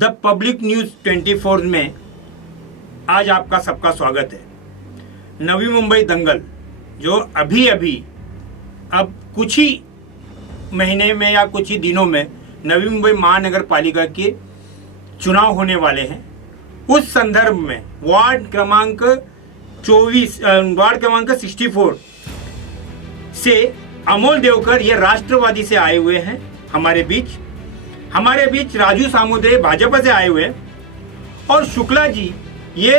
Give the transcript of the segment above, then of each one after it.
The public news 24 में आज आपका सबका स्वागत है। नवी मुंबई दंगल जो अभी अब कुछ ही महीने में या कुछ ही दिनों में नवी मुंबई महानगर पालिका के चुनाव होने वाले हैं, उस संदर्भ में वार्ड क्रमांक 64 से अमोल देवकर ये राष्ट्रवादी से आए हुए हैं हमारे बीच राजू सामुद्रे भाजपा से आए हुए हैं और शुक्ला जी ये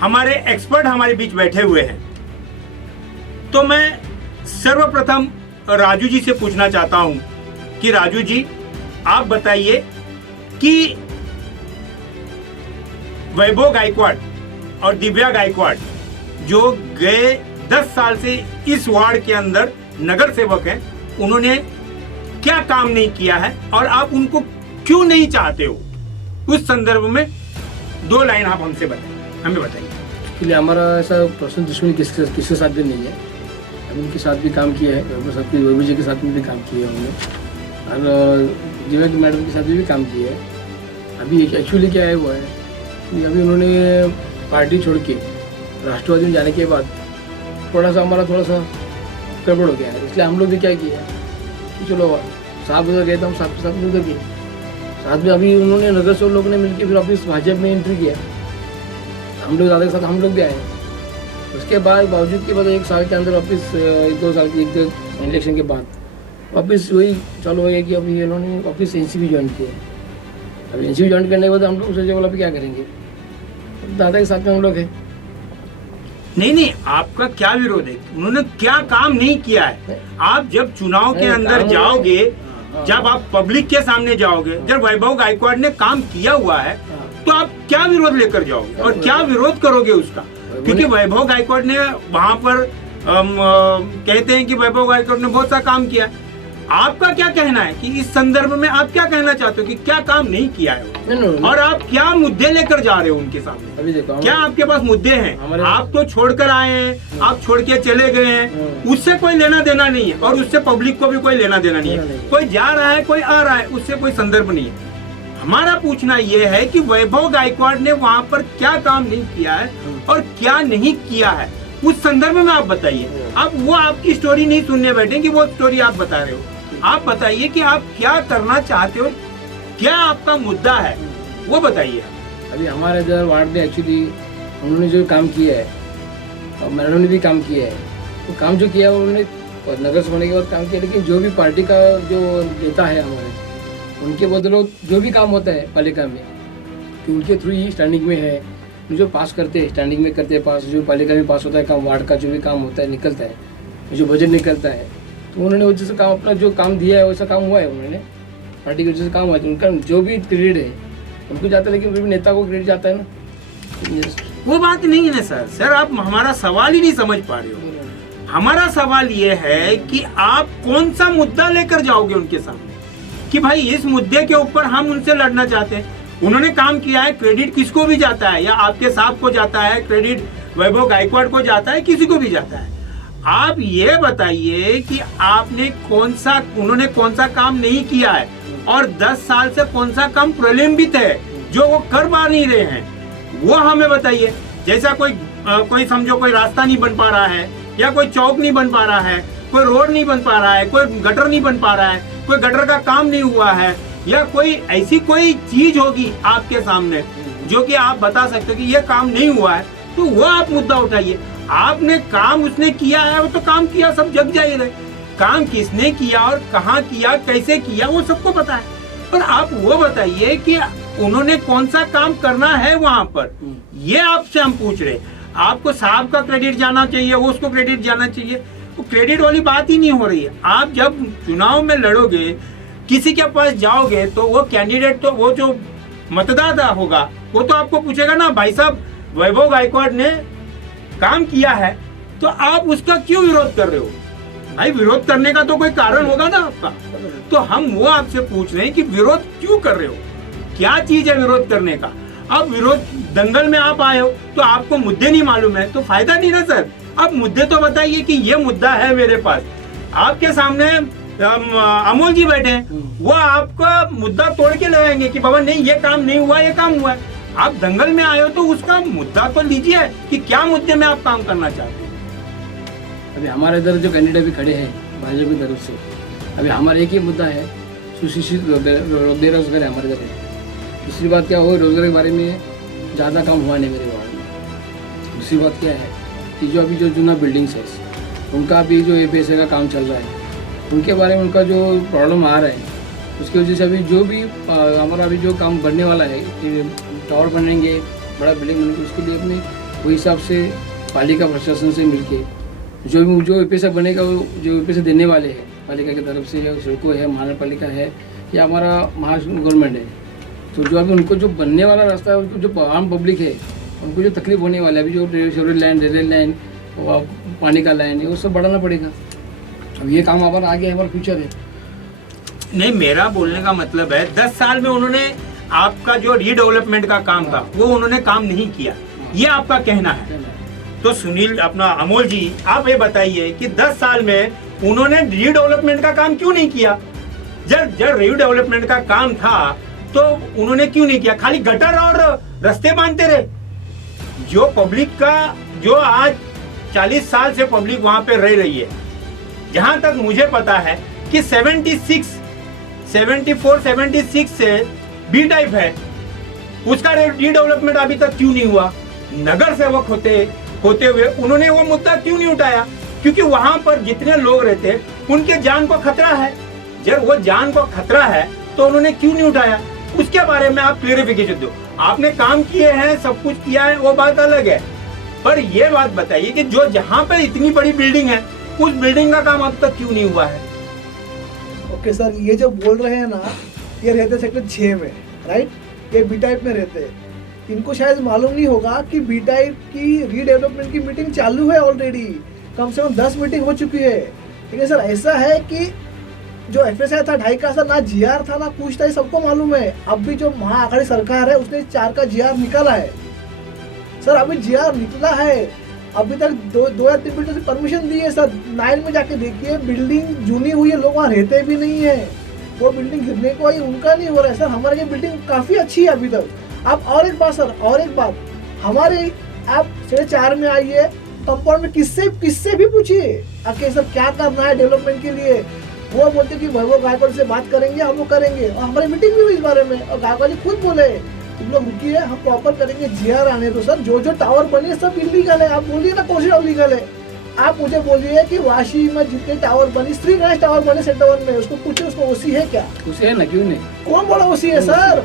हमारे एक्सपर्ट हमारे बीच बैठे हुए हैं। तो मैं सर्वप्रथम राजू जी से पूछना चाहता हूं कि राजू जी आप बताइए कि वैभव गायकवाड़ और दिव्या गायकवाड़ जो गए 10 साल से इस वार्ड के अंदर नगर सेवक हैं, उन्होंने क्या काम नहीं किया है और आप उनको क्यों नहीं चाहते हो, उस संदर्भ में 2 लाइन आप हमें बताइए। इसलिए हमारा ऐसा पर्सनल दुश्मनी किसके साथ भी नहीं है। हम उनके साथ भी काम किया है, वैभव जी के साथ में भी काम किया है हमने, और दिव्या की मैडम के साथ भी काम किया है। अभी एक्चुअली क्या है हुआ है कि अभी उन्होंने पार्टी छोड़ के राष्ट्रवादी में जाने के बाद थोड़ा सा गड़बड़ हो गया है। इसलिए हम लोग भी क्या किया कि चलो साहब उधर गए तो हम साहब के साथ उधर गए साथ में। अभी उन्होंने नगर से लोगों ने मिलकर फिर वापस भाजपा में एंट्री किया, हम लोग दादा के साथ हम लोग भी आए। उसके बाद बावजूद के बाद 1 साल के अंदर वापस 2 साल के इलेक्शन के बाद वापस वही चालू हो गया कि अभी इन्होंने वापस एनसीपी ज्वाइन किया। अभी एनसीपी ज्वाइन करने के बाद हम लोग सोचे बोला अभी क्या करेंगे, दादा के साथ में हम लोग हैं। नहीं, आपका क्या विरोध है? उन्होंने क्या काम नहीं किया है? आप जब चुनाव के अंदर जाओगे, जब आप पब्लिक के सामने जाओगे, जब वैभव गायकवाड़ ने काम किया हुआ है तो आप क्या विरोध लेकर जाओगे और क्या विरोध करोगे उसका? क्योंकि वैभव गायकवाड़ ने वहां पर कहते हैं कि वैभव गायकवाड़ ने बहुत सा काम किया है। आपका क्या कहना है कि इस संदर्भ में आप क्या कहना चाहते हो कि क्या काम नहीं किया है और आप क्या मुद्दे लेकर जा रहे हो उनके सामने? अभी देखो क्या आपके पास मुद्दे हैं? आप तो छोड़कर आए हैं, आप छोड़ के चले गए हैं, उससे कोई लेना देना नहीं है और उससे पब्लिक को भी कोई लेना देना नहीं है। कोई जा रहा है, कोई आ रहा है, उससे कोई संदर्भ नहीं है। हमारा पूछना यह है कि वैभव गायकवाड़ ने वहाँ पर क्या काम नहीं किया है और क्या नहीं किया है, उस संदर्भ में आप बताइए। आप वो आपकी स्टोरी नहीं सुनने बैठे कि वो स्टोरी आप बता रहे हो। आप बताइए कि आप क्या करना चाहते हो, क्या आपका मुद्दा है, वो बताइए। अभी हमारे इधर वार्ड में एक्चुअली उन्होंने जो काम किया है और मैडम ने भी काम किया है, तो काम जो किया है उन्होंने नगर से होने के बाद काम किया, लेकिन जो भी पार्टी का जो नेता है हमारे, उनके बदलो जो भी काम होता है पालिका में कि उनके थ्रू ही स्टैंडिंग में है, जो पास करते हैं स्टैंडिंग में करते हैं पास, जो पालिका में पास होता है काम, वार्ड का जो भी काम होता है निकलता है, जो बजट निकलता है, तो उन्होंने वजह से काम अपना जो काम दिया है वैसा काम हुआ है। उन्होंने पार्टी की वजह से काम हुआ है, तो उनका जो भी क्रेडिट है उनको जाता है, लेकिन फिर भी नेता को क्रेडिट जाता है ना। वो बात नहीं है ना सर आप हमारा सवाल ही नहीं समझ पा रहे हो। हमारा सवाल ये है कि आप कौन सा मुद्दा लेकर जाओगे उनके सामने कि भाई इस मुद्दे के ऊपर हम उनसे लड़ना चाहते हैं। उन्होंने काम किया है, क्रेडिट किसको भी जाता है, या आपके साहब को जाता है क्रेडिट, वैभव गायकवाड़ को जाता है, किसी को भी जाता है। आप ये बताइए कि उन्होंने कौन सा काम नहीं किया है और 10 साल से कौन सा काम प्रलंबित है जो वो कर पा नहीं रहे हैं, वो हमें बताइए। जैसा कोई समझो कोई रास्ता नहीं बन पा रहा है, या कोई चौक नहीं बन पा रहा है, कोई रोड नहीं बन पा रहा है, कोई गटर नहीं बन पा रहा है, कोई गटर का काम नहीं हुआ है, या कोई ऐसी कोई चीज होगी आपके सामने जो कि आप बता सकते हो कि ये काम नहीं हुआ है, तो वो आप मुद्दा उठाइए। आपने काम उसने किया है, वो तो काम किया, सब जग जाहिर है। काम किसने किया और कहाँ किया, कैसे किया, वो सबको पता है। पर आप वो बताइए कि उन्होंने कौन सा काम करना है वहां पर, ये आपसे हम पूछ रहे। आपको साहब का क्रेडिट जाना चाहिए, वो उसको क्रेडिट जाना चाहिए, वो क्रेडिट वाली बात ही नहीं हो रही है। आप जब चुनाव में लड़ोगे, किसी के पास जाओगे, तो वो कैंडिडेट, तो वो जो मतदाता होगा, वो तो आपको पूछेगा ना, भाई साहब वैभव गायकवाड़ ने काम किया है, तो आप उसका क्यों विरोध कर रहे हो? भाई विरोध करने का तो कोई कारण होगा ना आपका। तो हम वो आपसे पूछ रहे हैं कि विरोध क्यों कर रहे हो, क्या चीज है विरोध करने का? अब विरोध दंगल में आप आए हो तो आपको मुद्दे नहीं मालूम है, तो फायदा नहीं ना सर। अब मुद्दे तो बताइए कि ये मुद्दा है मेरे पास। आपके सामने अमोल जी बैठे हैं, वो आपका मुद्दा तोड़ के लगाएंगे कि बाबा नहीं ये काम नहीं हुआ, ये काम हुआ है। आप दंगल में आए हो तो उसका मुद्दा तो लीजिए कि क्या मुद्दे में आप काम करना चाहते हैं। अभी हमारे इधर जो कैंडिडेट भी खड़े हैं भाजपा की तरफ से, अभी हमारा एक ही मुद्दा है, सुशिक्षित बेरोजगार हमारे इधर है। दूसरी बात क्या हो, रोजगार के बारे में ज़्यादा काम हुआ नहीं मेरे वार्ड में। दूसरी बात क्या है कि जो अभी जो जूना बिल्डिंग्स है उनका अभी जो APSA का काम चल रहा है, उनके बारे में उनका जो प्रॉब्लम आ रहा है, उसकी वजह से अभी जो भी हमारा अभी जो काम बनने वाला है, टावर बनेंगे, बड़ा बिल्डिंग बनेंगे, उसके लिए अपने वही हिसाब से पालिका प्रशासन से मिलके जो APSA बनेगा, वो जो APSA देने वाले हैं पालिका की तरफ से, या सड़कों है, महानगर पालिका है या हमारा गवर्नमेंट है, तो जो अभी उनको जो बनने वाला रास्ता है, उनको जो आम पब्लिक है उनको जो तकलीफ होने वाला है, अभी जो रेल लाइन, रेल लाइन, पानी का लाइन है, वो सब बढ़ाना पड़ेगा। अब ये काम हमारा आगे हमारा फ्यूचर है। नहीं, मेरा बोलने का मतलब है 10 साल में उन्होंने आपका जो रीडेवलपमेंट का काम था वो उन्होंने काम नहीं किया, ये आपका कहना है। तो सुनील अपना अमोल जी, आप ये बताइए कि 10 साल में उन्होंने रीडेवलपमेंट का काम क्यों नहीं किया? जब रीडेवलपमेंट का काम था तो उन्होंने क्यों नहीं किया? खाली गटर और रास्ते बांधते रहे। जो पब्लिक का, जो आज 40 साल से पब्लिक वहां पे रह रही है, जहां तक मुझे पता है कि 74, 76 से बी टाइप है, उसका रीडेवलपमेंट अभी तक क्यों नहीं हुआ? नगर सेवक होते हुए उन्होंने वो मुद्दा क्यों नहीं उठाया? क्योंकि वहां पर जितने लोग रहते हैं उनके जान को खतरा है। जब वो जान को खतरा है तो उन्होंने क्यों नहीं उठाया? उसके बारे में आप क्लियरिफिकेशन दो। आपने काम किए हैं, सब कुछ किया है, वो बात अलग है, पर ये बात बताइए कि जो जहां पर इतनी बड़ी बिल्डिंग है, उस बिल्डिंग का काम अब तक क्यों नहीं हुआ है? ओके सर, ये जो बोल रहे हैं ना, ये रहते सेक्टर 6 में, राइट? ये बी टाइप में रहते हैं। इनको शायद मालूम नहीं होगा कि बी टाइप की रीडेवलपमेंट की मीटिंग चालू है ऑलरेडी, कम से कम 10 मीटिंग हो चुकी है। लेकिन सर ऐसा है कि जो FSI था 2.5 का, सर ना GR था ना कुछ था, सबको मालूम है। अब भी जो महाअघाड़ी सरकार है उसने 4 का GR निकाला है सर, अभी GR निकला है, अभी तक 2 या 3 बिल्डर से परमिशन दी है सर। 9 में जाके देखिए, बिल्डिंग जूनी हुई है, लोग वहाँ रहते भी नहीं है, वो बिल्डिंग गिरने को आई, उनका नहीं हो रहा है सर। हमारे ये बिल्डिंग काफी अच्छी है अभी तक। आप और एक बात सर, और एक बात, हमारे आप 4.5 में आइए, कंपाउंड में किससे भी पूछिए आके सर क्या करना है डेवलपमेंट के लिए, वो बोलते कि वैभव गायकवाड़ से बात करेंगे, हम लोग करेंगे। और हमारी मीटिंग भी हुई इस बारे में, और गायकवाड़ जी खुद बोले तुम लोग रुकिए, हम प्रॉपर करेंगे, GR आने तो सर। जो टावर बने सब इलीगल है, आप बोलिए ना कौन सा इलीगल है? आप मुझे बोलिए कि वाशी में जितने टावर बनी, श्री गणेश टावर बने सेक्टर 1 में, उसको पूछे उसको OC है क्या? उसे है ना, क्यों नहीं? कौन बोला OC है सर?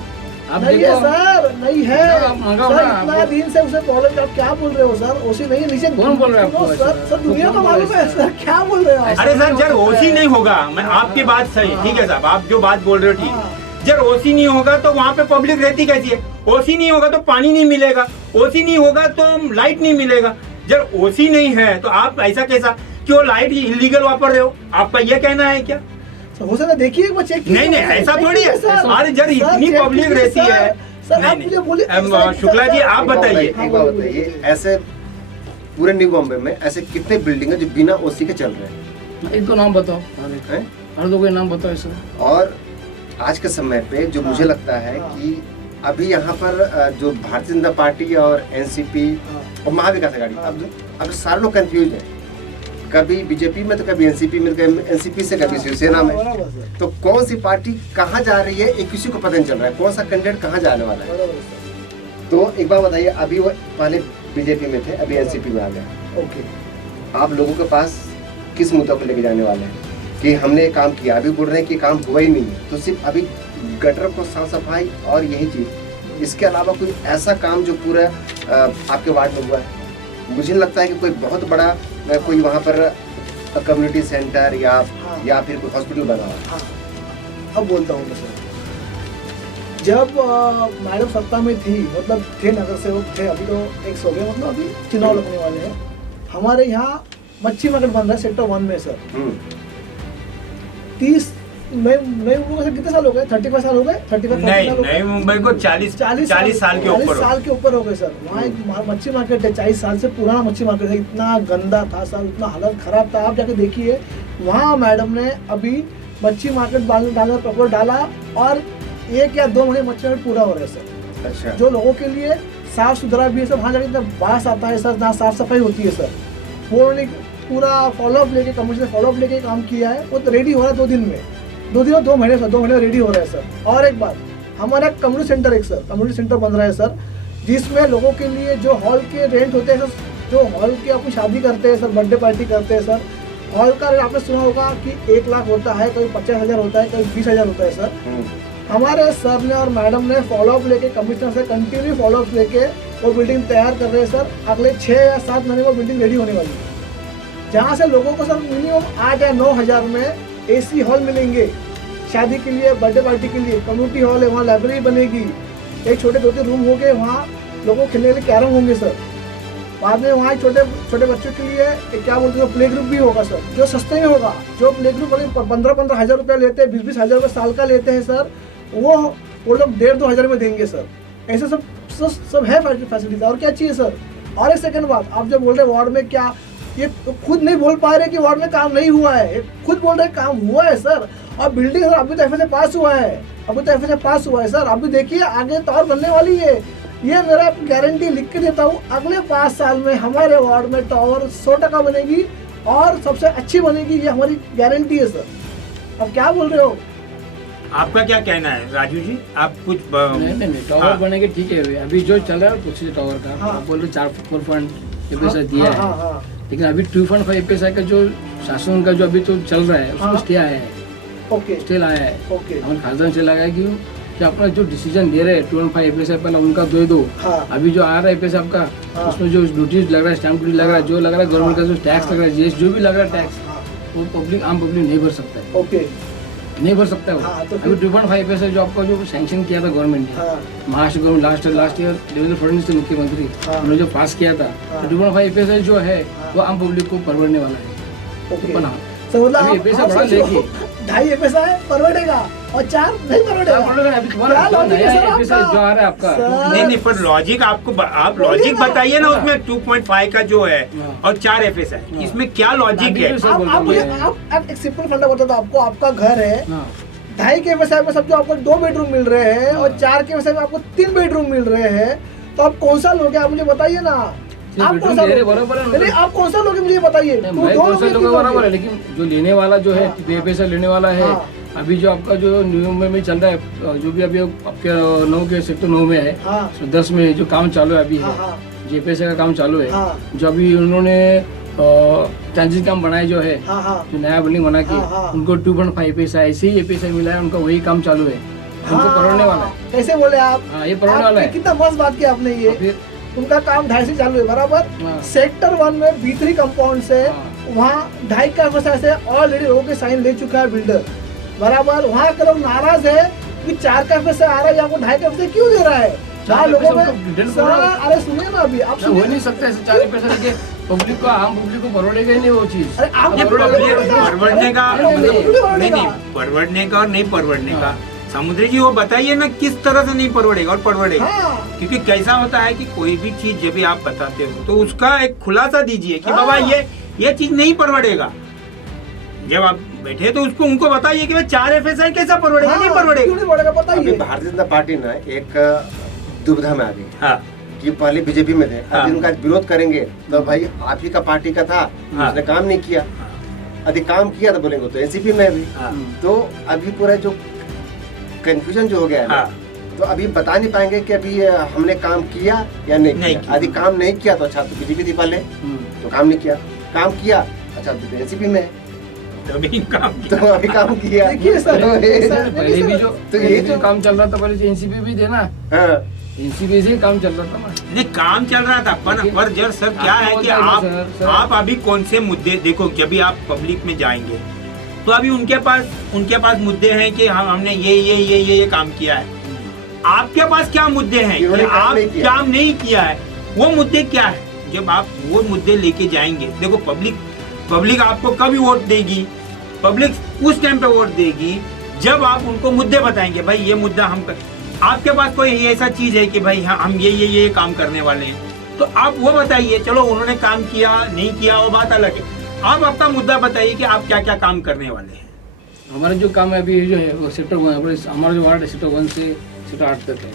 नहीं है सर, नहीं है सर, इतना दिन से उसे प्रॉब्लम, आप क्या बोल रहे हो सर? OC नहीं है, नीचे कौन बोल रहे हैं आपको? सर दुनिया को मालूम है सर, क्या बोल रहे हो? अरे सर, जब OC नहीं होगा, मैं आपकी बात सही, ठीक है साहब, आप जो बात बोल रहे हो ठीक। जब OC नहीं होगा तो वहाँ पे पब्लिक रहती कैसी है? OC नहीं होगा तो पानी नहीं मिलेगा, OC नहीं होगा तो लाइट नहीं मिलेगा। जब OC नहीं है तो आप ऐसा कैसा कि वो लाइट इलीगल वापर रहे हो? आपका ये कहना है क्या? हो सकता देखिए, एक बार चेक कीजिए। नहीं ऐसा थोड़ी है। अरे जब इतनी पब्लिक रहती है सर, आप मुझे बोलिए। शुक्ला जी आप बताइए, एक बात बताइए, ऐसे पूरे न्यू बॉम्बे में ऐसे कितने बिल्डिंग है जो बिना OC के चल रहे हैं? एक दो नाम बताओ, हैं? हर दो कोई नाम बताओ सर। और आज के समय पे जो मुझे लगता है कि अभी यहाँ पर जो भारतीय जनता पार्टी और NCP और महाविकास आघाड़ी, अब सारे लोग कंफ्यूज हैं, कभी बीजेपी में तो कभी NCP में, कभी NCP से कभी शिवसेना में। तो कौन सी पार्टी कहाँ जा रही है ये किसी को पता नहीं चल रहा है, कौन सा कैंडिडेट कहाँ जाने वाला है। तो एक बात बताइए, अभी वो पहले बीजेपी में थे, अभी NCP में आ गए। ओके, आप लोगों के पास किस मुद्दों को लेके जाने वाले हैं कि हमने काम किया? अभी बोल रहे हैं कि काम हुआ ही नहीं है, तो सिर्फ अभी गटर को साफ सफाई और यही चीज़, इसके अलावा कोई ऐसा काम जो पूरा आपके वार्ड में हुआ है? मुझे लगता है कि कोई बहुत बड़ा कोई वहाँ पर कम्युनिटी सेंटर या फिर कोई हॉस्पिटल बना हुआ। अब बोलता हूँ मैं सर, जब मैडम सत्ता में थी, मतलब थे नगर सेवक थे, अभी तो एक हो गए, मतलब अभी चुनाव लगने वाले हैं। हमारे यहाँ मच्छी मार्केट बन रहा है सेक्टर 1 में सर। 30 नए मुंबई से कितने साल हो गए? 35 साल हो गए? 35 नई मुंबई को 40 साल के ऊपर हो गए सर। वहाँ एक मच्छी मार्केट है, 40 साल से पुराना मच्छी मार्केट है, इतना गंदा था सर, इतना हालत खराब था। आप जाके देखिए, वहाँ मैडम ने अभी मच्छी मार्केट डालने प्रपोजल डाला और 1 या 2 महीने मच्छी मार्केट पूरा हो रहा है सर। अच्छा। जो लोगों के लिए साफ सुथरा भी है सर, वहाँ जाके इतना बास आता है सर, ना साफ सफाई होती है सर। वो उन्होंने पूरा फॉलोअप लेके, कमिश्नर फॉलोअप लेके काम किया है, वो तो रेडी हो रहा है 2 दिन में, 2 दिन और 2 महीने सर, 2 महीने रेडी हो रहा है सर। और एक बात, हमारा कम्युनिटी सेंटर कम्युनिटी सेंटर बन रहा है सर, जिसमें लोगों के लिए जो हॉल के रेंट होते हैं सर, जो हॉल की अपनी शादी करते हैं सर, बर्थडे पार्टी करते हैं सर, हॉल का रेट आपने सुना होगा कि 1 लाख होता है, कभी 50,000 होता है, कभी 20,000 होता है सर। हमारे सर ने और मैडम ने फॉलोअप लेके, कमिश्नर से कंटिन्यू फॉलोअप लेके वो बिल्डिंग तैयार कर रहे हैं सर। अगले 6 या 7 महीने में वो बिल्डिंग रेडी होने वाली है, जहाँ से लोगों को सर मिनिमम 8 या 9 हज़ार में AC हॉल मिलेंगे, शादी के लिए, बर्थडे पार्टी के लिए। कम्युनिटी हॉल है, वहाँ लाइब्रेरी बनेगी, एक छोटे 2-3 रूम होंगे, वहाँ लोगों को खेलने के लिए कैरम होंगे सर। बाद में वहाँ छोटे छोटे बच्चों के लिए क्या बोलते हैं, प्ले ग्रुप भी होगा सर, जो सस्ते में होगा। जो प्ले ग्रुप वाले 15-15 हज़ार रुपया लेते हैं, 20-20 हज़ार रुपये साल का लेते हैं सर, वो लोग 1.5-2 हज़ार में देंगे सर। ऐसे सब है फैसिलिटीज। और क्या चाहिए सर? और एक सेकंड बात, आप जो बोल रहे वार्ड में क्या, ये खुद नहीं बोल पा रहे कि वार्ड में काम नहीं हुआ है, खुद बोल रहे काम हुआ है सर। और बिल्डिंग सर अभी तो FSA पास हुआ है, सर। अभी देखिए आगे तो और बनने वाली है। ये मेरा गारंटी लिख के देता हूँ, अगले 5 साल में हमारे वार्ड में टावर 100% बनेगी और सबसे अच्छी बनेगी, ये हमारी गारंटी है सर। अब क्या बोल रहे हो? आपका क्या कहना है राजू जी? आप कुछ नहीं, टावर बनेंगे ठीक है। अभी जो चल रहा है दूसरे टावर का, हाँ। आप बोल रहे 4 फंड पैसा दिया है, लेकिन अभी 2.5 पैसा का जो शासन का जो अभी तो चल रहा है, उसको स्टे आया है, स्टे आया है। हमारे खासदार से लगा कि अपना जो डिसीजन दे रहे हैं 2.5 पैसा पहले उनका दे दो। अभी जो आ रहा है पैसा आपका, उसमें जो ड्यूटीज लग रहा है, स्टैम्प ड्यूटी लग रहा है, जो लग रहा है गवर्नमेंट का जो टैक्स लग रहा है, जो भी लग रहा है टैक्स, वो पब्लिक आम पब्लिक नहीं भर सकता है, नहीं भर सकता है वो। तो अभी 2.5 पैसा जो आपका जो सैंक्शन किया था गवर्नमेंट ने, Maharashtra government last year Devendra Fadnavis थे मुख्यमंत्री, उन्होंने जो पास किया था, तो 2.5 पैसा जो है वो आम पब्लिक को परवड़ने वाला है। मतलब पैसा बढ़ा लेके 2.5 पैसा है परवड़ेगा और 4 नहीं परवड़ेगा। अभी तुम्हारा जो नया पैसा जो आ रहा है आपका, नहीं, पर लॉजिक आप लॉजिक बताइए ना उसमें 2.5 का जो है और 4 FSA है, इसमें क्या लॉजिक है? आप एक सिंपल फंडा बता दो आपको, आपका घर है, 2.5 के पैसे में सब जो आपको 2 बेडरूम मिल रहे हैं और 4 के पैसे में आपको 3 बेडरूम मिल रहे हैं, तो आप कौन सा लोगे? आप मुझे बताइए ना, आप कौन सा लोगे? आप कौन सा लोगे मुझे बताइए। बराबर है, लेकिन जो लेने वाला जो है पैसा लेने वाला है, अभी जो आपका जो नियम में चल रहा है, जो भी अभी आपके 9 के सेक्टर 9 में है, 10 में जो काम चालू है अभी है, जे पैसे का काम चालू है, जो अभी उन्होंने ट्रांजिट काम बनाया जो है, जो नया बिल्डिंग बना के उनको 2.5 पैसा ऐसे ही ये पैसा मिला है, उनका वही काम चालू है, उनको परवड़ने वाला है। कैसे बोले आप? ये परवड़ने वाला है। कितना मस्त बात किया आपने। ये उनका काम 2.5 से चालू है, बराबर। सेक्टर 1 में B3 कंपाउंड से वहाँ 2.5 का पैसा से ऑलरेडी लोगों के साइन ले चुका है बिल्डर, बराबर। वहाँ के लोग नाराज है कि 4 का पैसा आ रहा है, आपको 2.5 का पैसा क्यों दे रहा है? लोगों में अरे सुनिए ना, अभी आप हो नहीं सकता ऐसे 4 पैसा लेके पब्लिक को, आम पब्लिक को परवड़ेगा ही नहीं वो चीज। परवड़ने का और नहीं परवड़ने का समुद्री जी वो बताइए ना, किस तरह से नहीं परवड़ेगा और परवड़ेगा। क्योंकि कैसा होता है कि कोई भी चीज जब भी आप बताते हो तो उसका एक खुलासा दीजिए कि बाबा ये चीज नहीं परवड़ेगा। जब आप बैठे तो उसको उनको बताइए कि भाई 4 FSA कैसा परवड़ेगा, नहीं परवड़ेगा। बताइए। भारतीय जनता पार्टी ना एक दुविधा में आ गई कि पहले बीजेपी में थे, अभी उनका विरोध करेंगे तो भाई आप ही का पार्टी का था, उसने काम नहीं किया। यदि काम किया तो बोलेंगे तो एनसीपी में भी। तो अभी पूरा जो कंफ्यूजन जो हो गया है, तो अभी बता नहीं पाएंगे कि अभी हमने काम किया या नहीं किया। यदि काम नहीं किया तो अच्छा, तो बीजेपी थी पहले, तो काम नहीं किया। काम किया, अच्छा तो एनसीपी में, तो अभी काम किया। देखिए सर, पहले भी जो काम चल रहा था, पहले एनसीपी भी थे ना, एनसीपी से काम चल रहा था ना। नहीं, काम चल रहा था, पर जर सर क्या है कि आप अभी कौन से मुद्दे देखो, जब भी आप पब्लिक में जाएंगे तो अभी उनके पास मुद्दे हैं कि हमने ये काम किया है। आपके पास क्या मुद्दे हैं कि आप काम नहीं किया है? वो मुद्दे क्या है? जब आप वो मुद्दे लेके जाएंगे, देखो पब्लिक आपको कभी वोट देगी, पब्लिक उस टाइम पे वोट देगी जब आप उनको मुद्दे बताएंगे। भाई ये मुद्दा आपके पास कोई ऐसा चीज है कि भाई हम ये काम करने वाले हैं, तो आप वो बताइए। चलो उन्होंने काम किया नहीं किया वो बात अलग है, आप आपका मुद्दा बताइए कि आप क्या क्या काम करने वाले हैं। हमारा जो काम है अभी जो है वो सेक्टर 1, हमारा जो वार्ड है सेक्टर 1 से सेक्टर 8 तक है।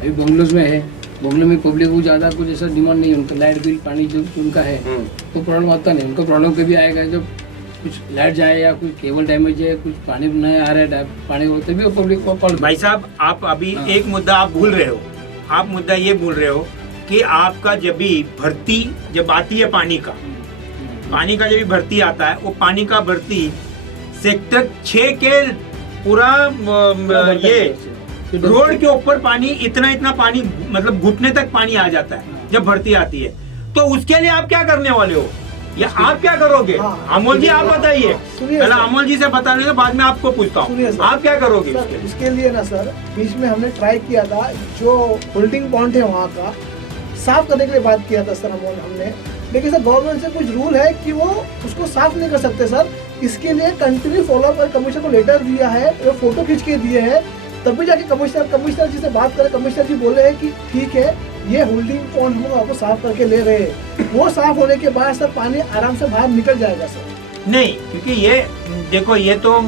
अभी बंगलोज में है, बंगलो में पब्लिक को ज़्यादा कुछ ऐसा डिमांड नहीं है, उनका लाइट बिल पानी जो उनका है तो प्रॉब्लम आता नहीं। उनका प्रॉब्लम कभी आएगा जब कुछ लाइट जाए या कुछ केबल डैमेज है, कुछ पानी नहीं आ रहा है, पानी हो तभी वो पब्लिक को कॉल। भाई साहब आप अभी हाँ। एक मुद्दा आप भूल रहे हो, आप मुद्दा ये भूल रहे हो कि आपका जब भी भर्ती जब आती है पानी का जब भी भर्ती आता है, वो पानी का भर्ती सेक्टर 6 के पूरा ये रोड के ऊपर पानी इतना पानी मतलब घुटने तक पानी आ जाता है जब भर्ती आती है। तो उसके लिए आप क्या करने वाले हो या आप क्या करोगे? हाँ, अमोल जी आप बताइए, सुनिए पहले सर। अमोल जी से बताने के बाद में आपको पूछता सुनिए हूँ, सर। आप क्या करोगे सर, उसके लिए? उसके लिए ना सर बीच में हमने ट्राई किया था, जो होल्डिंग पॉइंट है वहाँ का साफ करने के लिए बात किया था सर हमने, लेकिन सर गवर्नमेंट से कुछ रूल है कि वो उसको साफ नहीं कर सकते सर। इसके लिए कंटिन्यू फॉलोअप और कमिश्नर को लेटर दिया है, वो फोटो खींच के दिए हैं, तभी जाके कमिश्नर जी से बात करें। कमिश्नर जी बोले हैं कि ठीक है ये होल्डिंग पॉइंट हम आपको साफ करके ले रहे हैं, वो साफ होने के बाद सर पानी आराम से बाहर निकल जाएगा सर। नहीं, क्योंकि ये देखो ये तो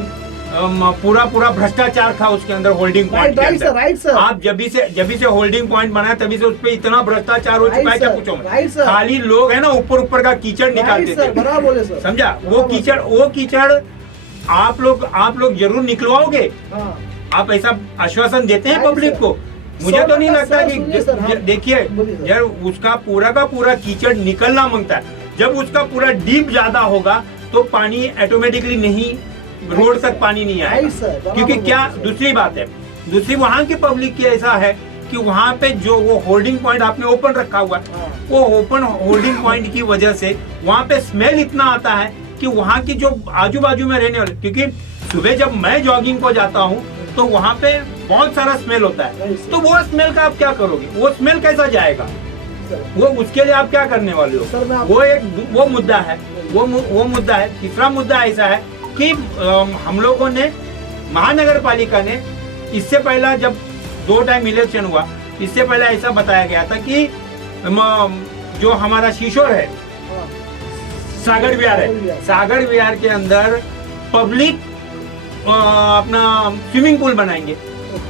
पूरा भ्रष्टाचार था उसके अंदर होल्डिंग पॉइंट के अंदर। Right sir. आप जब भी से होल्डिंग पॉइंट बनाया तभी से उस पे इतना भ्रष्टाचार हो चुका है, क्या पूछो मैं। Right sir. खाली लोग है ना ऊपर का कीचड़ निकालते थे, बराबर बोले सर। समझा? वो कीचड़ आप लोग जरूर निकलवाओगे। हाँ। आप ऐसा आश्वासन देते हैं राइट पब्लिक सर। को? मुझे तो नहीं लगता सर, सुनिए सर, हाँ। कि देखिए बोलिए सर। जब उसका पूरा का पूरा कीचड़ निकलना मांगता है, जब उसका पूरा डीप ज्यादा होगा तो पानी ऑटोमेटिकली नहीं, रोड तक पानी नहीं राइट आएगा। सर, बराबर क्योंकि बोले क्या सर। दूसरी बात है, दूसरी वहाँ की पब्लिक की ऐसा है कि वहाँ पे जो वो होल्डिंग पॉइंट आपने ओपन रखा हुआ है, हाँ। वो ओपन होल्डिंग पॉइंट की वजह से वहाँ पे स्मेल इतना आता है कि वहाँ की जो आजू बाजू में रहने वाले, क्योंकि सुबह जब मैं जॉगिंग को जाता हूँ तो वहाँ पे बहुत सारा स्मेल होता है, राइट सर। तो वो स्मेल का आप क्या करोगे? वो स्मेल कैसा जाएगा? सर, वो उसके लिए आप क्या करने वाले हो? सर, मैं आप- वो मुद्दा है, वो मुद्दा है। तीसरा मुद्दा ऐसा है कि हम लोगों ने महानगर पालिका ने इससे पहला जब 2 टाइम इलेक्शन हुआ, इससे पहले ऐसा बताया गया था कि जो हमारा शीशोर है, हाँ। सागर विहार है, सागर विहार के अंदर पब्लिक अपना स्विमिंग पूल बनाएंगे।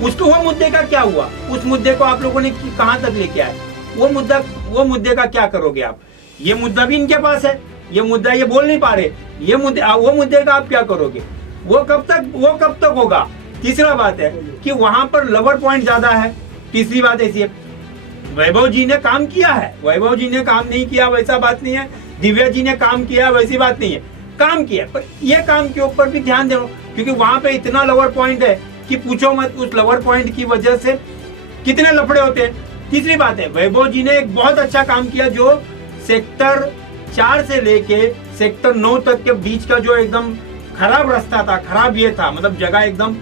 उसको वो मुद्दे का क्या हुआ? उस मुद्दे को आप लोगों ने कहाँ तक लेके आए? वो मुद्दे का क्या करोगे आप? ये मुद्दा भी इनके पास है, ये मुद्दा ये बोल नहीं पा रहे, वो मुद्दे का आप क्या करोगे? वो कब तक होगा? तीसरा बात है कि वहां पर लवर पॉइंट ज्यादा है। तीसरी बात ऐसी है, वैभव जी ने काम किया है, वैभव जी ने काम नहीं किया वैसा बात नहीं है, दिव्या जी ने काम किया वैसी बात नहीं है, काम किया, पर ये काम के ऊपर भी ध्यान दो, क्योंकि वहां पे इतना लवर पॉइंट है कि पूछो मत। उस लवर पॉइंट की वजह से कितने लफड़े होते हैं। तीसरी बात है, वैभव जी ने एक बहुत अच्छा काम किया, जो सेक्टर 4 से लेके सेक्टर 9 तक के बीच का जो एकदम खराब रास्ता था, खराब ये था, मतलब जगह एकदम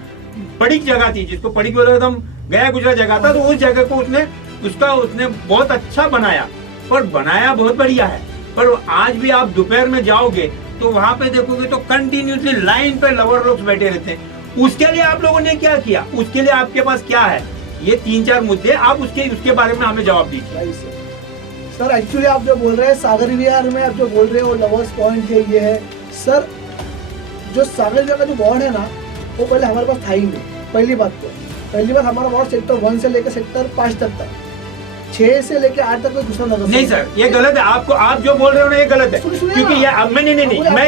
पड़िक जगह थी, जिसको पड़िक बोला एकदम गया गुजरा जगह था, तो उस जगह को उसने बहुत अच्छा बनाया, और बनाया बहुत बढ़िया है। पर आज भी आप दोपहर में जाओगे तो वहां पे देखोगे तो कंटिन्यूसली लाइन पे लवर लोग बैठे रहते हैं। उसके लिए आप लोगों ने क्या किया? उसके लिए आपके पास क्या है? ये 3-4 मुद्दे आप उसके बारे में हमें जवाब दीजिए। सर एक्चुअली आप जो बोल रहे हैं सागर विहार में, आप जो बोल रहे हो लवर्स पॉइंट है, ये है सर, जो सागर विहार का जो वार्ड है ना, वो पहले हमारे पास था ही नहीं। पहली बात हमारा वार्ड सेक्टर 1 से लेकर सेक्टर 5 तक था, 6 से लेकर 8 तक तो दूसरा नगर। नहीं सर, ये गलत है। आप जो बोल रहे हो ना, ये गलत है, सुनिए क्योंकि ये ना। नहीं, मैं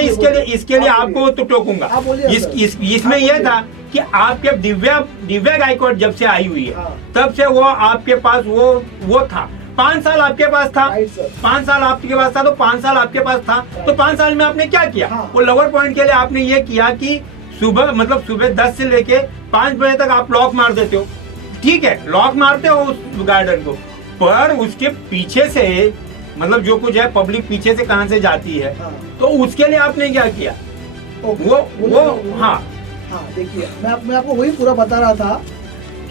इसके लिए आपको तो टोकूंगा। आप बोलिए सर। इसमें यह था कि आपके दिव्या गायकवाड जब से आई हुई है, हाँ। तब से वो आपके पास वो था। 5 साल आपके पास था, राइट सर। 5 साल आपके पास था, तो 5 साल आपके पास था, तो 5 साल में आपने क्या किया? हाँ। वो लवर पॉइंट के लिए आपने ये किया कि सुबह 10 से लेके 5 बजे तक आप लॉक मार देते हो। ठीक है, लॉक मारते हो उस गार्डन को, पर उसके पीछे से मतलब जो कुछ है पब्लिक पीछे से कहां से जाती है, हाँ। तो उसके लिए आपने क्या किया? हाँ देखिए, मैं आपको वही पूरा बता रहा था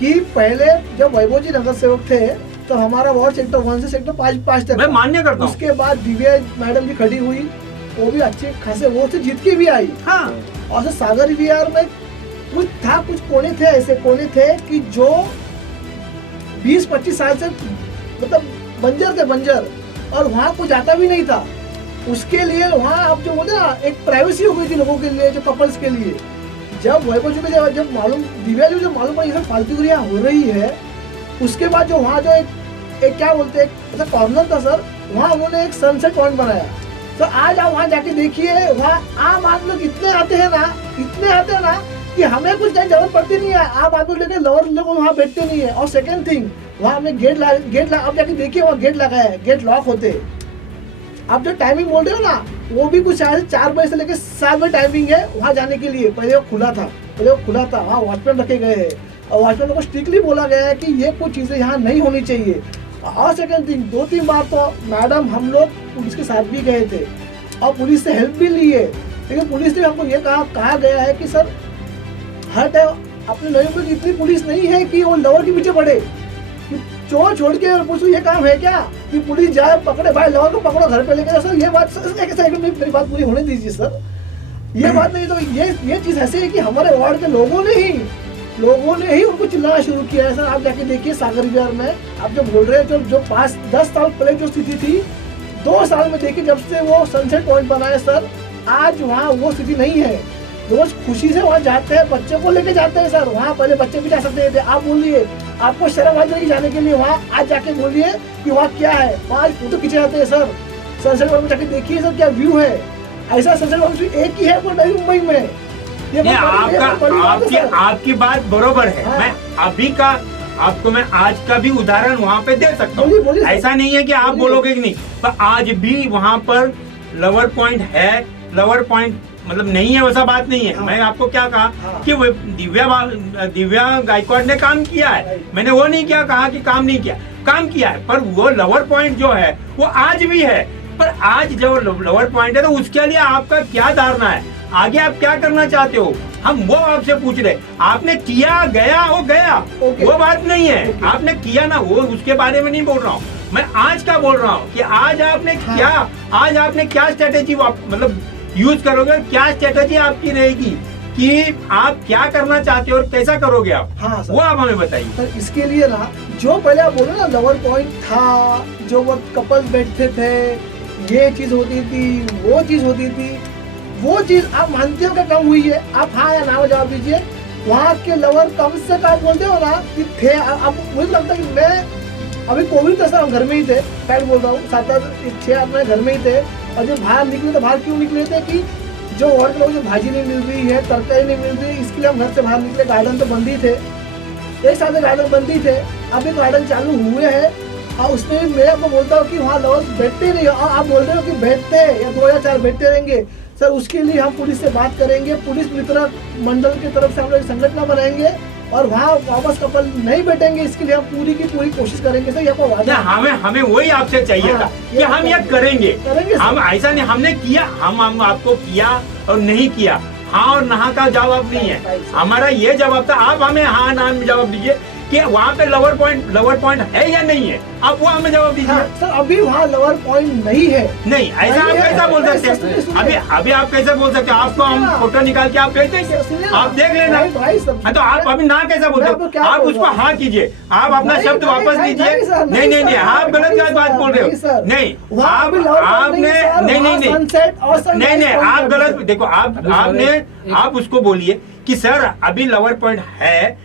कि पहले जब वैभव जी नगर सेवक थे तो हमारा वार्ड सेक्टर 1 से सेक्टर 5 तक मैं मान्य करता हूँ। उसके बाद दिव्या मैडम जी खड़ी हुई, वो भी अच्छे खासे वोट से जीत के भी आई। हाँ, और सागर विहार में कुछ कोने थे, ऐसे कोने थे कि जो 20-25 साल से मतलब बंजर, और वहाँ को जाता भी नहीं था। उसके लिए वहाँ आप जो बोलते ना, एक प्राइवेसी हो गई थी लोगों के लिए, जो कपल्स के लिए जब वैभव जी को जब मालूम, दिव्या जी को जब मालूम पड़ा ये सब फालतूगिरियाँ हो रही है, उसके बाद जो वहाँ जो एक क्या बोलते हैं, ऐसा कॉर्नर था सर, वहाँ उन्होंने एक सनसेट पॉइंट बनाया। तो आज आप वहाँ जाके देखिए, वहाँ आम आदमी लोग इतने आते हैं ना कि हमें कुछ कहीं जरूरत पड़ती नहीं है, आप आदमी लेकर लवर लोग वहाँ बैठते नहीं है। और सेकंड थिंग, वहाँ हमने गेट आप जाके देखिए, वहाँ गेट लगाया है, गेट लॉक होते। आप जो टाइमिंग बोल रहे हो ना, वो भी कुछ 4 बजे से लेकर 7 बजे टाइमिंग है वहाँ जाने के लिए। पहले वो खुला था, वहाँ वॉचमैन रखे गए हैं और वॉचमैन को स्ट्रिक्टली बोला गया है कि ये कुछ चीज़ें यहाँ नहीं होनी चाहिए। और सेकंड थिंग, 2-3 बार तो मैडम हम लोग पुलिस के साथ भी गए थे और पुलिस से हेल्प भी ली है, लेकिन पुलिस ने हमको ये कहा गया है कि सर हर टाइम अपने नई में इतनी पुलिस नहीं है कि वो लवर के पीछे पड़े, कि चोर छोड़ के पुलिस ये काम है क्या कि पुलिस जाए पकड़े, भाई लवर को पकड़ो घर पे लेके जाओ। सर ये बात सर, मेरी बात पूरी होने दीजिए सर। ये बात नहीं, तो ये चीज़ ऐसी है कि हमारे वार्ड के लोगों ने ही उनको चिल्लाना शुरू किया है। सर आप जाके देखिए सागर विहार में, आप जो बोल रहे हैं जो 5-10 साल पहले जो स्थिति थी, 2 साल में देखिए जब से वो सनसेट पॉइंट बना है सर, आज वहाँ वो स्थिति नहीं है। रोज खुशी से वहाँ जाते हैं, बच्चों को लेके जाते हैं सर। वहाँ पहले बच्चे भी जा सकते थे, आप बोलिए आपको शर्म आ जाएगी जाने के लिए वहाँ, आज जाके बोलिए कि वहाँ क्या है। 5 फोटो खींचे जाते हैं सर, सनसेट पॉइंट में जाके देखिए सर क्या व्यू है। ऐसा सनसेट पॉइंट एक ही है नई मुंबई में। आपकी बात बरोबर है। हाँ। मैं अभी का आपको मैं आज का भी उदाहरण वहाँ पे दे सकता हूँ। ऐसा नहीं है कि आप बोलोगे कि नहीं, पर आज भी वहाँ पर लवर पॉइंट है। लवर पॉइंट मतलब नहीं है वैसा बात नहीं है। हाँ। मैं आपको क्या कहा कि वो दिव्या गायकवाड़ ने काम किया है, मैंने वो नहीं क्या कहा कि काम नहीं किया, काम किया है। पर वो लवर पॉइंट जो है वो आज भी है। पर आज जो लवर पॉइंट है तो उसके लिए आपका क्या धारणा है, आगे आप क्या करना चाहते हो, हम वो आपसे पूछ रहे। आपने किया गया वो गया, वो बात नहीं है। आपने किया ना, वो उसके बारे में नहीं बोल रहा हूँ मैं। आज का बोल रहा हूँ कि आज आपने क्या, आज आपने क्या स्ट्रेटेजी मतलब यूज करोगे, क्या स्ट्रेटेजी आपकी रहेगी कि आप क्या करना चाहते हो और कैसा करोगे आप। हाँ सर, वो आप हमें बताइए सर। इसके लिए ना जो पहले आप बोले ना लवर पॉइंट था, जो वो कपल्स बैठते थे, ये चीज होती थी, वो चीज होती थी, वो चीज आप मानते हो क्या कम हुई है? आप हाँ या ना जवाब दीजिए। वहाँ के लवर कम से कम बोलते हो ना कि थे। अब मुझे लगता है कि मैं अभी कोविड था सर, हम घर में ही थे, फैक्ट बोल रहा हूँ, 7-6 आदमी घर में ही थे। और जो बाहर निकले तो बाहर क्यों निकले थे कि जो और के लोग जो भाजी नहीं मिल रही है, तरकारी नहीं मिल रही, इसके लिए हम घर से बाहर निकले। गार्डन तो बंद ही थे, एक साथ गार्डन बंद ही थे, अभी गार्डन चालू हुए हैं। और उसमें भी मैं आपको बोलता हूँ कि वहाँ लवर्स बैठते नहीं। और आप बोल रहे हो कि बैठते या 2 या 4 बैठते रहेंगे सर, उसके लिए हम पुलिस से बात करेंगे। पुलिस मित्र मंडल की तरफ से हम लोग एक संगठन बनाएंगे और वहाँ वापस कपल नहीं बैठेंगे, इसके लिए हम पूरी की पूरी कोशिश करेंगे सर। ये वादा हमें वही आपसे चाहिए था कि हम ये करेंगे। हम ऐसा नहीं हमने किया, हम आपको किया और नहीं किया, हाँ और ना का जवाब नहीं है हमारा। ये जवाब था, आप हमें हाँ ना में जवाब दीजिए कि वहाँ पे लवर पॉइंट है या नहीं है, आप वो हमें जवाब दीजिए। हाँ, सर अभी वहाँ लवर पॉइंट नहीं है। नहीं, ऐसा आप कैसा बोल सकते हैं? अभी आप कैसे बोल सकते हैं? आपको हम फोटो निकाल के आप भेज देंगे, आप देख लेना। तो आप अभी ना कैसा बोल सकते? आप उसको हाँ कीजिए, आप अपना शब्द वापस लीजिए। नहीं, आप गलत बात बोल रहे हो। नहीं, आपने नहीं, आप गलत देखो। आप उसको बोलिए कि सर अभी लवर पॉइंट है,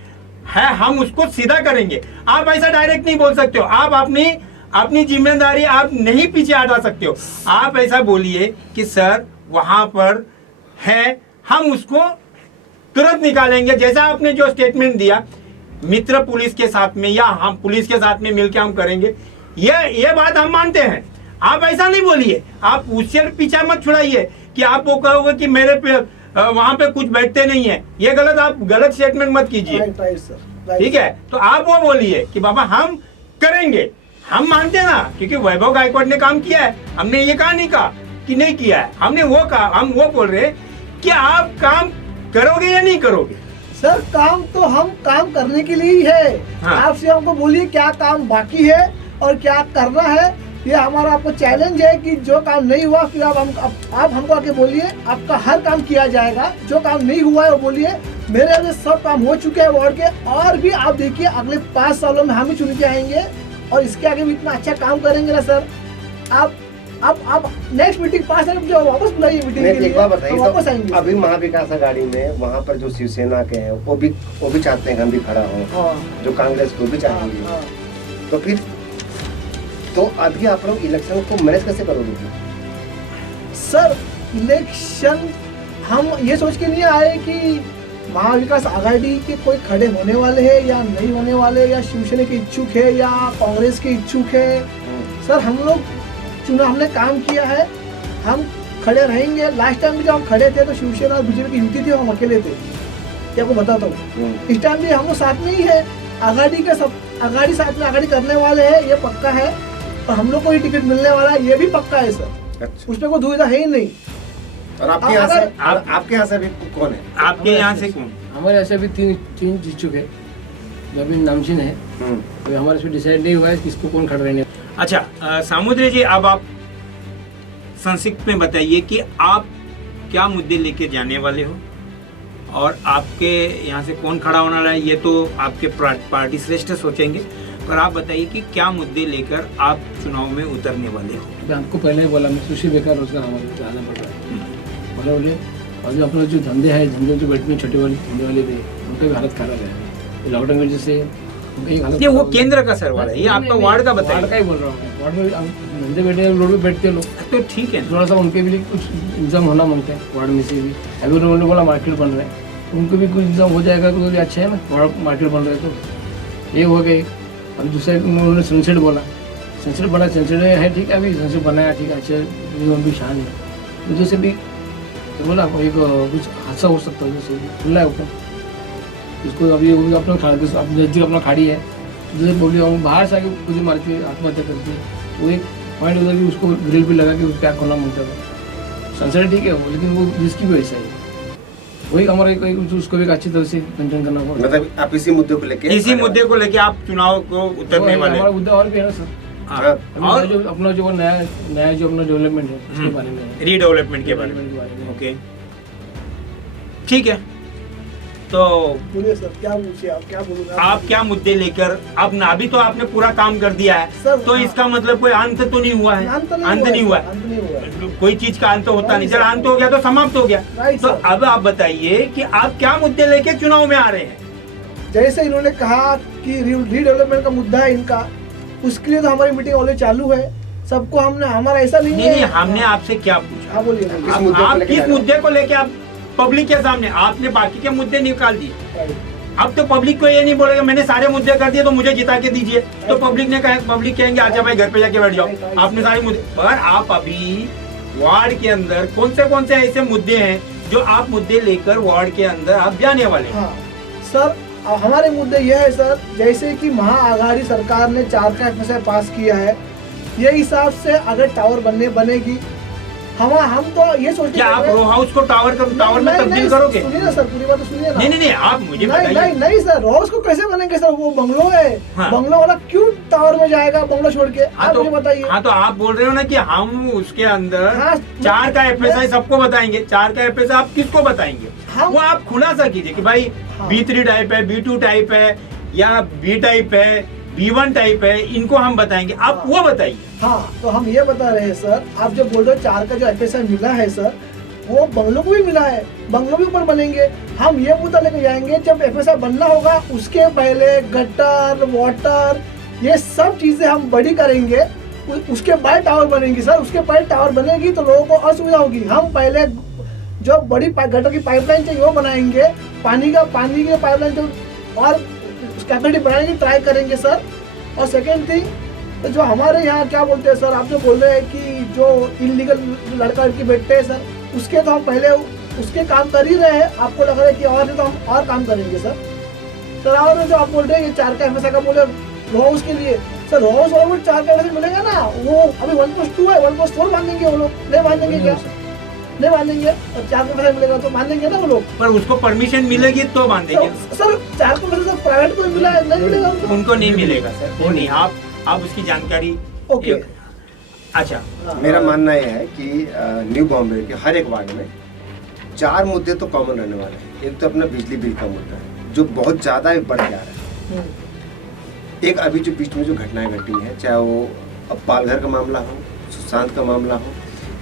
हम उसको सीधा करेंगे। आप ऐसा डायरेक्ट नहीं बोल सकते हो। आप अपनी जिम्मेदारी आप नहीं पीछे हटा सकते हो। आप ऐसा बोलिए कि सर वहां पर है, हम उसको तुरंत निकालेंगे। जैसा आपने जो स्टेटमेंट दिया मित्र पुलिस के साथ में या हम पुलिस के साथ में मिलकर हम करेंगे, ये बात हम मानते हैं। आप ऐसा नहीं बोलिए, आप उससे पीछा मत छुड़ाइए कि आप वो कहोगे कि मेरे पे वहां पे कुछ बैठते नहीं है। ये आप गलत स्टेटमेंट मत कीजिए, ठीक है? तो आप वो बोलिए कि बाबा हम करेंगे, हम मानते हैं ना, क्योंकि वैभव गायकवाड़ ने काम किया है। हमने ये कहा नहीं कहा कि नहीं किया है, हमने वो कहा, हम वो बोल रहे हैं कि आप काम करोगे या नहीं करोगे। सर काम तो हम काम करने के लिए ही है। हाँ। आपसे हमको बोलिए क्या काम बाकी है और क्या करना है। ये हमारा आपको चैलेंज है कि जो काम नहीं हुआ फिर आप हमको आके बोलिए, आपका हर काम किया जाएगा। जो काम नहीं हुआ है वो बोलिए। मेरे यहाँ सब काम हो चुके हैं वार्ड के, और भी आप देखिए अगले 5 सालों में हम ही चुन के आएंगे और इसके आगे भी इतना अच्छा काम करेंगे ना सर। आप आप नेक्स्ट मीटिंग 5 तारीख को वापस बुलाइए मीटिंग के नहीं, लिए, एक बात बताइए हम वापस आएंगे। तो अभी महाविकास आघाड़ी में वहाँ पर जो शिवसेना के हैं वो भी चाहते हैं कि हम भी खड़ा हों, हाँ, जो कांग्रेस को भी हाँ, चाहेंगे, हाँ। तो फिर तो अभी आप लोग इलेक्शन को मैनेज कैसे करोगे? सर इलेक्शन हम ये सोच के नहीं आए कि महाविकास आघाड़ी के कोई खड़े होने वाले हैं या नहीं होने वाले, या शिवसेना के इच्छुक है या कांग्रेस के इच्छुक है। सर हम लोग चुनाव, हमने काम किया है, हम खड़े रहेंगे। लास्ट टाइम भी जब हम खड़े थे तो शिवसेना और बीजेपी की युति थी, हम अकेले थे, ये आपको बताता हूँ। इस टाइम भी हम लोग साथ में ही है, आघाड़ी का सब आघाड़ी साथ में आघाड़ी करने वाले हैं, ये पक्का है। और हम लोग को ही टिकट मिलने वाला है, ये भी पक्का है सर। अच्छा। उसमें कोई दुविधा है ही नहीं। और आपके यहाँ से अभी कौन है? आपके यहाँ से कौन? हमारे यहाँ से अभी तीन इच्छुक है जो अभी नामचीन है, तो हमारे इसमें डिसाइड नहीं हुआ है किसको कौन खड़ा रहने। अच्छा सामुद्री जी, अब आप संक्षिप्त में बताइए कि आप क्या मुद्दे लेके जाने वाले हो और आपके यहाँ से कौन खड़ा होने वाला है, ये तो आपके पार्टी श्रेष्ठ सोचेंगे, पर आप बताइए कि क्या मुद्दे लेकर आप चुनाव में उतरने वाले हो। मैं आपको पहले ही बोला, मैं कृषि बेकार रोजगार हमारे जाना पड़ रहा है बोले। और जो अपने जो धंधे जो बैठने छोटे वाले धंधे वाले थे, उनका भी हालत खराब है लॉकडाउन की वजह से। ये वो केंद्र का सर है, ये आपका वार्ड का बताइए। वार्ड का ही बोल रहा हूँ, वार्ड में धंधे बैठे रोड पे बैठते हैं लोग, तो ठीक है, थोड़ा सा उनके भी लिए कुछ इंतजाम होना मांगते हैं वार्ड में से भी। अभी उन्होंने बोला मार्केट बन रहा है, उनको भी कुछ इंतजाम हो जाएगा तो अच्छा है ना, वार्ड मार्केट बन रहे तो ये हो गए। और दूसरा उन्होंने सनसेट बोला, सनसेट बना, सनसेट है ठीक है, अभी सनसेट बनाया ठीक है, अच्छा भी शान है। जैसे भी तो बोला एक कुछ हादसा हो सकता है, जैसे खुला है ऊपर इसको अभी अपना अपना खाड़ी है, जैसे बोली हम बाहर से आके खुद ही मार के आत्महत्या करती है, वो एक पॉइंट उधर भी उसको ग्रिल भी लगा के उस क्या खोलना मांगता था। संसार ठीक है वो, लेकिन वो जिसकी भी ऐसा है वही हमारा उसको भी अच्छी तरह से मेंटेन करना पड़ेगा। मतलब आप इसी मुद्दे को लेके आप चुनाव को उतरने वाले? हमारा मुद्दा और भी है ना सर, और जो अपना जो नया जो अपना डेवलपमेंट है उसके बारे में, रीडेवलपमेंट के बारे में। ओके ठीक है, तो बोलिए सर, क्या पूछिए आप, क्या बोलूंगा? आप क्या मुद्दे लेकर, अब ना अभी तो आपने पूरा काम कर दिया है सर, तो इसका मतलब कोई अंत तो नहीं हुआ है, अंत नहीं हुआ है, कोई चीज का अंत होता नहीं, जब अंत हो गया तो समाप्त हो गया। तो अब आप बताइए कि आप क्या मुद्दे लेके चुनाव में आ रहे हैं? जैसे इन्होंने कहा कि रीडेवलपमेंट का मुद्दा है इनका, उसके लिए तो हमारी मीटिंग ऑलरेडी चालू है। सबको हमने, हमारा ऐसा नहीं है। नहीं, हमने आपसे क्या पूछा? हाँ बोलिए। आप किस मुद्दे को लेके आप पब्लिक के सामने, आपने बाकी के मुद्दे निकाल दिए, अब तो पब्लिक को ये नहीं बोलेगा मैंने सारे मुद्दे कर दिए तो मुझे जिता के दीजिए, तो पब्लिक ने कहा, पब्लिक कहेंगे अच्छा भाई घर पे जाके बैठ जाओ, आपने सारे मुद्दे। पर आप अभी वार्ड के अंदर कौन से ऐसे मुद्दे हैं जो आप मुद्दे लेकर वार्ड के अंदर आप जाने वाले? हाँ सर, हमारे मुद्दे यह है सर, जैसे कि महाआघाड़ी सरकार ने 4 का FSI पास किया है, ये हिसाब से अगर टावर बनेगी, हम तो ये सोचते हैं। क्या आप रो हाउस को टावर में तब्दील करोगे? सुनिए ना सर, पूरी बात तो सुनिए ना। नहीं, आप मुझे बताइए। नहीं सर, रो हाउस को कैसे बनेंगे सर, वो बंगलो है। हाँ। बंगलो वाला क्यों टावर में जाएगा बंगलो छोड़ के? आप मुझे बताइए। हाँ तो आप बोल रहे हो ना कि हम उसके अंदर हाँ, 4 का FSI सबको बताएंगे, 4 का FSI आप किसको बताएंगे? हम, वो आप खुलासा कीजिए कि भाई हाँ। B3 टाइप है, B2 टाइप है या B टाइप है, B1 टाइप है, इनको हम बताएंगे, आप हाँ। वो बताइए। हाँ तो हम ये बता रहे हैं सर, आप जो बोल रहे हो 4 का जो FSI मिला है सर, वो बंगलों को भी मिला है, बंगलों भी ऊपर बनेंगे। हम ये मुद्दा लेकर जाएंगे, जब FSI बनना होगा उसके पहले गटर, वाटर, ये सब चीजें हम बड़ी करेंगे, उसके बाद टावर बनेंगी सर। उसके बाद टावर बनेगी तो लोगों को असुविधा होगी। हम पहले जो बड़ी गटर की पाइपलाइन चाहिए वो बनाएंगे, पानी की पाइपलाइन जो और कैपेसिटी बढ़ाने की ट्राई करेंगे सर। और सेकेंड थिंग, तो जो हमारे यहाँ क्या बोलते हैं सर, आप जो बोल रहे हैं कि जो इलीगल लड़का लड़की बैठते हैं सर, उसके तो हम पहले उसके काम कर ही रहे हैं। आपको लग रहा है कि और तो हम और काम करेंगे सर। और जो आप बोल रहे हैं 4 का FSI का बोले रो हाउस के लिए सर, रो हाउस और 4 का FSI मिलेगा ना, वो अभी 1+2 है, 1+4 बांधेंगे वो लोग, नहीं बांधेंगे क्या? नहीं बांधेंगे। और 4 का FSI मिलेगा तो बांधेंगे ना वो लोग, पर उसको परमिशन मिलेगी तो बांधेंगे सर। 4 का FSI प्राइवेट को मिला है, नहीं मिलेगा उनको नहीं मिलेगा सर, वो नहीं। आप उसकी जानकारी। ओके। अच्छा, मेरा मानना यह है कि न्यू बॉम्बे के हर एक वार्ड में 4 मुद्दे तो कॉमन रहने वाले हैं। एक तो अपना बिजली बिल का मुद्दा है जो बहुत ज्यादा बढ़ जा रहा है। एक अभी जो बीच में जो घटनाएं घटी हैं, चाहे वो अब पालघर का मामला हो सुशांत का मामला हो,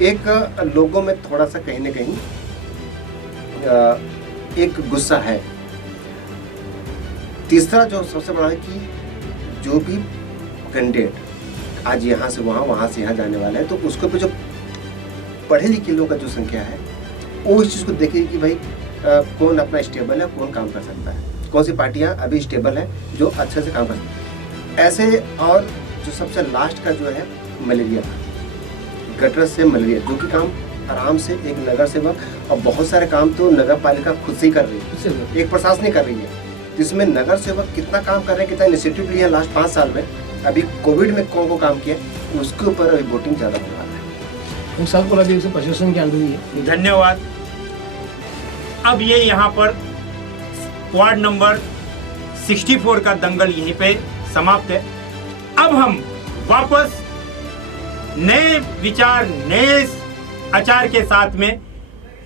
एक लोगों में थोड़ा सा कहीं ना कहीं एक गुस्सा है। तीसरा जो सबसे बड़ा है कि जो भी कैंडिडेट आज यहाँ से वहाँ, वहाँ से यहाँ जाने वाला है, तो उसके पे जो पढ़े लिखे लोगों का जो संख्या है वो इस चीज़ को देखेगी कि भाई कौन अपना स्टेबल है, कौन काम कर सकता है, कौन सी पार्टियाँ अभी स्टेबल है जो अच्छे से काम कर सकती है। ऐसे और जो सबसे लास्ट का जो है मलेरिया, गटर से मलेरिया, जो कि काम आराम से एक नगर सेवक और बहुत सारे काम तो नगर पालिका खुद से ही कर रही है, एक प्रशासन कर रही है। जिसमें नगर सेवक कितना काम कर रहे हैं, कितना इनिशिएटिव लिया लास्ट 5 साल में, अभी कोविड में कौन को काम किया, उसके ऊपर अभी वोटिंग ज़्यादा हो रहा है। साल को अभी 125 की आंदोलन है। धन्यवाद। अब ये यहाँ पर वार्ड नंबर 64 का दंगल यहीं पे समाप्त है। अब हम वापस नए विचार, नए आचार के साथ में,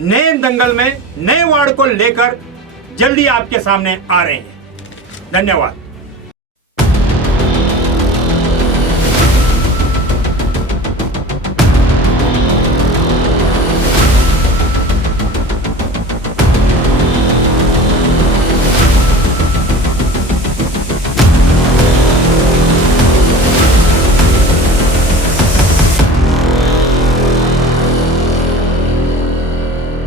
नए दंगल में, नए वार्ड को लेकर जल्दी आपके सामने आ रहे हैं। धन्यवाद।